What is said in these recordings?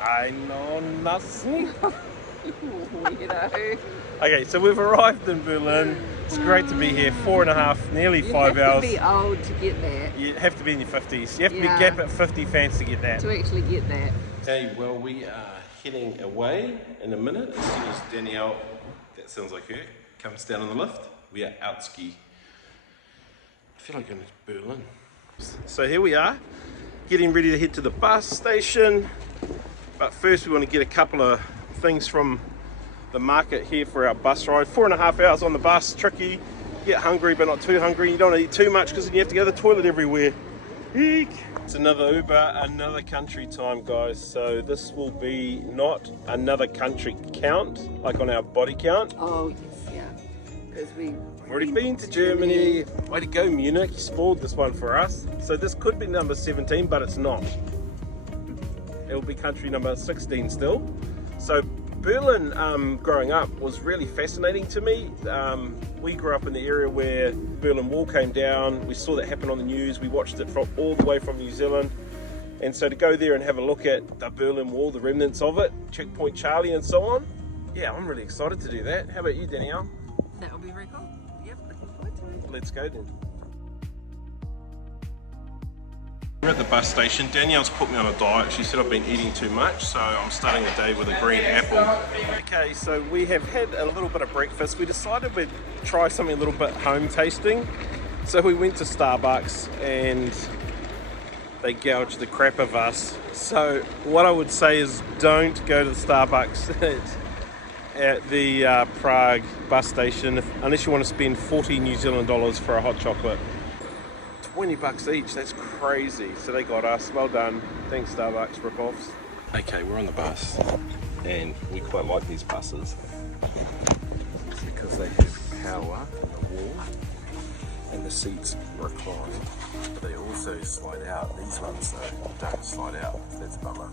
I know nothing. Weirdo. Okay, so we've arrived in Berlin. It's great to be here. 4.5, nearly 5 hours. You have to be old to get that. You have to be in your 50s. You have to Yeah. be gap at 50 fans to get that. To actually get that. Okay, well, we are heading away in a minute. As soon as Danielle, that sounds like her, comes down on the lift, we are out ski. I feel like I'm in Berlin. So here we are, getting ready to head to the bus station. But first we want to get a couple of things from the market here for our bus ride. 4.5 hours on the bus, tricky. Get hungry but not too hungry. You don't want to eat too much because then you have to go to the toilet everywhere. Eek. It's another Uber, another country time, guys. So this will be not another country count, like on our body count. Oh, yes, yeah. Because we've already been to Germany. Way to go, Munich. You spoiled this one for us. So this could be number 17, but it's not. It'll be country number 16 still. So Berlin, growing up, was really fascinating to me. We grew up in the area where Berlin Wall came down. We saw that happen on the news. We watched it from all the way from New Zealand. And so to go there and have a look at the Berlin Wall, the remnants of it, Checkpoint Charlie and so on, yeah, I'm really excited to do that. How about you, Danielle? That would be very cool. Yep, looking forward to it. Let's go then. We're at the bus station. Danielle's put me on a diet. She said I've been eating too much, so I'm starting the day with a green apple. Okay, so we have had a little bit of breakfast. We decided we'd try something a little bit home tasting. So we went to Starbucks and they gouged the crap of us. So what I would say is don't go to the Starbucks at the Prague bus station unless you want to spend 40 New Zealand dollars for a hot chocolate. 20 bucks each, that's crazy. So they got us, well done. Thanks Starbucks rip-offs. Okay, we're on the bus and we quite like these buses because they have power in the wall and the seats recline. But they also slide out. These ones though don't slide out, so that's a bummer.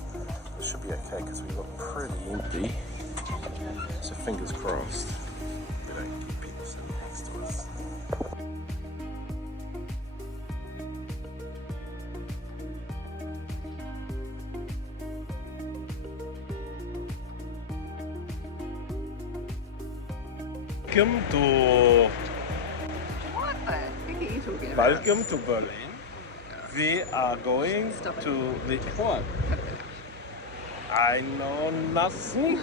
It should be okay because we look pretty empty. So fingers crossed we don't get people sitting next to us. Welcome to What the heck are you talking about? Welcome to Berlin. We are going to the what? I know nothing.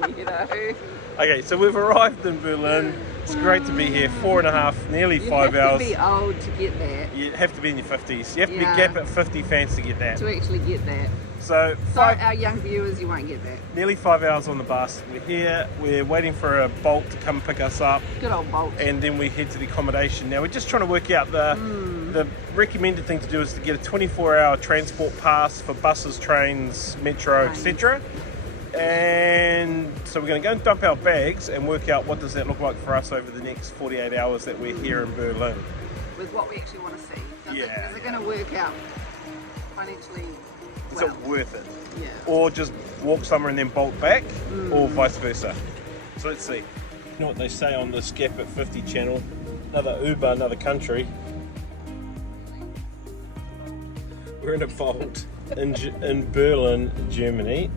Weirdo. Okay, so we've arrived in Berlin. It's great to be here. 4.5, nearly 5 You hours. have to be old to get that. You have to be in your 50s. You have to Yeah. be gap at 50 fans to get that. To actually get that. So So our young viewers, you won't get that. nearly 5 hours on the bus. We're here. We're waiting for a Bolt to come pick us up, Good old Bolt. and then we head to the accommodation. Now we're just trying to work out the recommended thing to do is to get a 24-hour transport pass for buses, trains, metro, etc. And so we're going to go and dump our bags and work out what does that look like for us over the next 48 hours that we're here in Berlin. With what we actually want to see. Yeah. Is it going to work out financially Is well? it worth it? Yeah. Or just walk somewhere and then bolt back, or vice versa. So let's see. You know what they say on this Gap at 50 channel? Another Uber, another country. We're in a Bolt in Berlin, Germany.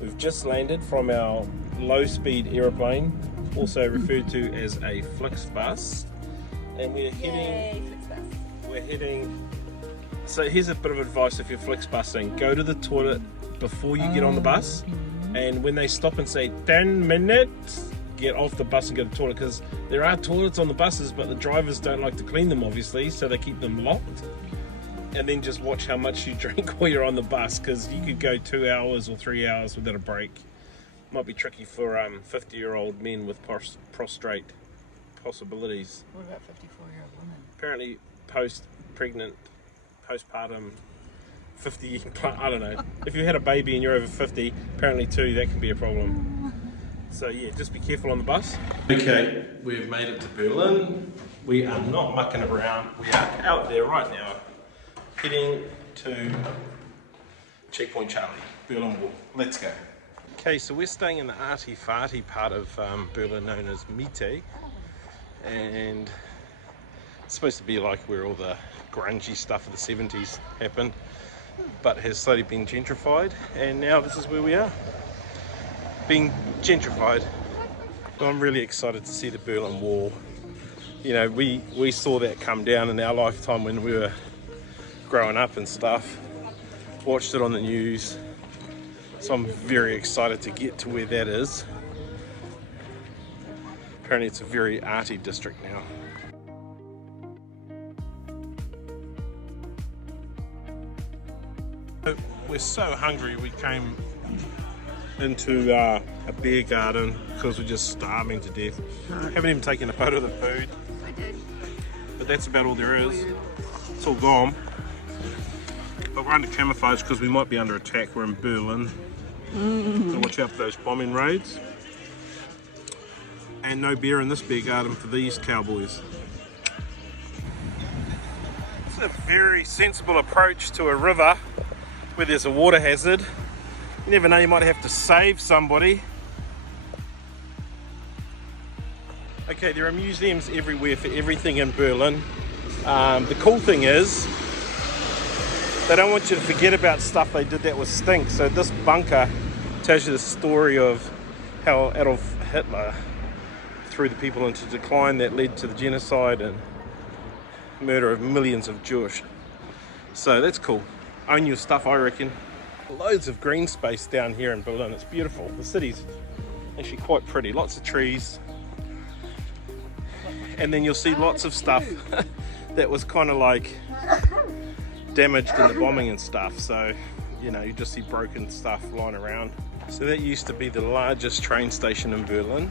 We've just landed from our low-speed aeroplane, also referred to as a FlixBus, and we're heading. So here's a bit of advice if you're FlixBusing: go to the toilet before you get on the bus, and when they stop and say 10 minutes, get off the bus and go to the toilet, because there are toilets on the buses, but the drivers don't like to clean them, obviously, so they keep them locked. And then just watch how much you drink while you're on the bus, because you could go 2 hours or 3 hours without a break. Might be tricky for 50-year-old men with prostrate possibilities. What about 54-year-old women? Apparently postpartum 50, I don't know. If you had a baby and you're over 50, apparently too, that can be a problem. So yeah, just be careful on the bus. Okay, we've made it to Berlin. We are not mucking around. We are out there right now, heading to Checkpoint Charlie, Berlin Wall. Let's go. Okay, so we're staying in the arty-farty part of Berlin known as Mitte, and it's supposed to be like where all the grungy stuff of the 70s happened. but has slowly been gentrified, and now this is where we are, being gentrified. Well, I'm really excited to see the Berlin Wall. You know, we saw that come down in our lifetime when we were growing up and stuff, watched it on the news, so I'm very excited to get to where that is. Apparently it's a very arty district now. We're so hungry we came into a beer garden because we're just starving to death. Haven't even taken a photo of the food. I did. But that's about all there is. It's all gone. But we're under camouflage because we might be under attack. We're in Berlin. So watch out for those bombing raids. And no beer in this beer garden for these cowboys. It's a very sensible approach to a river where there's a water hazard. You never know, you might have to save somebody. Okay, there are museums everywhere for everything in Berlin. The cool thing is, they don't want you to forget about stuff they did that was stink. So this bunker tells you the story of how Adolf Hitler threw the people into decline that led to the genocide and murder of millions of Jewish. So that's cool. Own your stuff, I reckon. Loads of green space down here in Berlin. It's beautiful. The city's actually quite pretty. Lots of trees. And then you'll see lots of stuff that was kind of like damaged in the bombing and stuff. So, you know, you just see broken stuff lying around. So that used to be the largest train station in Berlin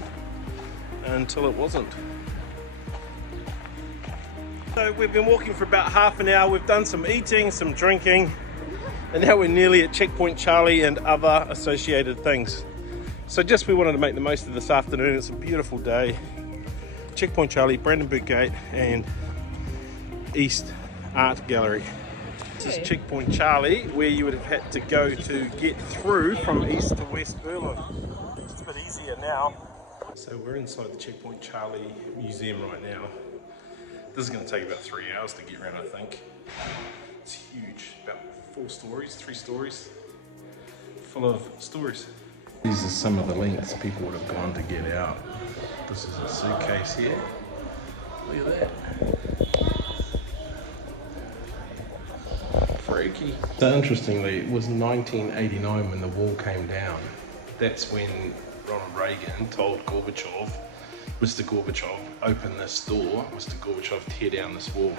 until it wasn't. So we've been walking for about half an hour. We've done some eating, some drinking, and now we're nearly at Checkpoint Charlie and other associated things. So just we wanted to make the most of this afternoon. It's a beautiful day. Checkpoint Charlie, Brandenburg Gate, and East Art Gallery. This is Checkpoint Charlie, where you would have had to go to get through from east to west Berlin. It's a bit easier now. So we're inside the Checkpoint Charlie Museum right now. This is going to take about 3 hours to get around, I think. It's huge, about 4 stories, 3 stories, full of stories. These are some of the lengths people would have gone to get out. This is a suitcase here. Look at that. Freaky. So interestingly, it was 1989 when the wall came down. That's when Ronald Reagan told Gorbachev, Mr. Gorbachev, open this door, Mr. Gorbachev, tear down this wall.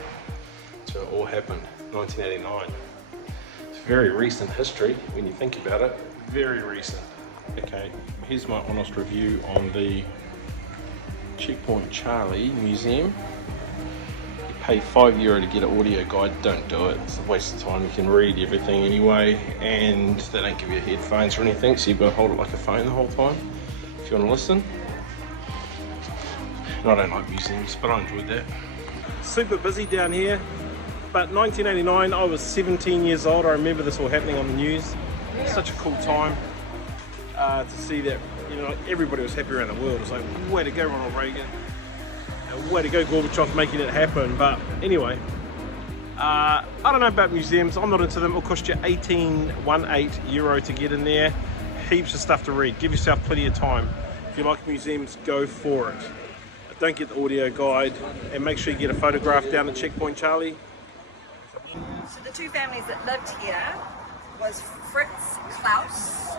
So it all happened, 1989. It's very recent history when you think about it, very recent. Okay, here's my honest review on the Checkpoint Charlie Museum. You pay €5 to get an audio guide, don't do it, it's a waste of time. You can read everything anyway, and they don't give you headphones or anything, so you've got to hold it like a phone the whole time if you want to listen. I don't like museums, but I enjoyed that. Super busy down here, but 1989, I was 17 years old. I remember this all happening on the news. Such a cool time to see that, you know, everybody was happy around the world. It was like, way to go, Ronald Reagan. Way to go, Gorbachev, making it happen. But anyway, I don't know about museums. I'm not into them. It'll cost you €18 to get in there. Heaps of stuff to read. Give yourself plenty of time. If you like museums, go for it. Don't get the audio guide, and make sure you get a photograph down at Checkpoint Charlie. So the two families that lived here was Fritz Klaus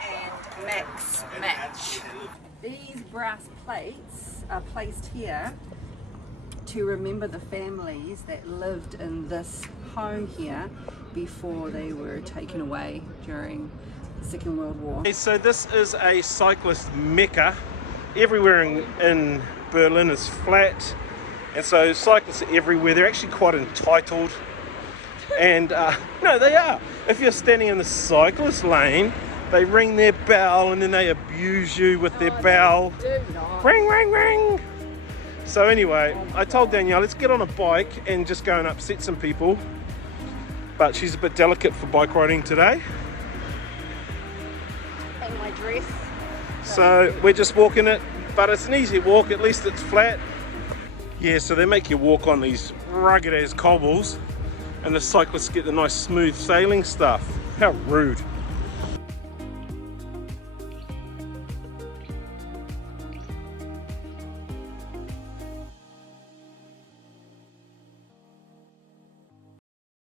and Max Match. These brass plates are placed here to remember the families that lived in this home here before they were taken away during the Second World War. Okay, so this is a cyclist mecca. Everywhere in Berlin is flat, and so cyclists are everywhere. They're actually quite entitled, and no, they are. If you're standing in the cyclist lane, they ring their bell and then they abuse you with their bell. Ring, ring, ring. So anyway, I told Danielle, let's get on a bike and just go and upset some people, but she's a bit delicate for bike riding today. And my dress. So we're just walking it, but it's an easy walk, at least it's flat. Yeah, so they make you walk on these rugged as cobbles, and the cyclists get the nice smooth sailing stuff. How rude.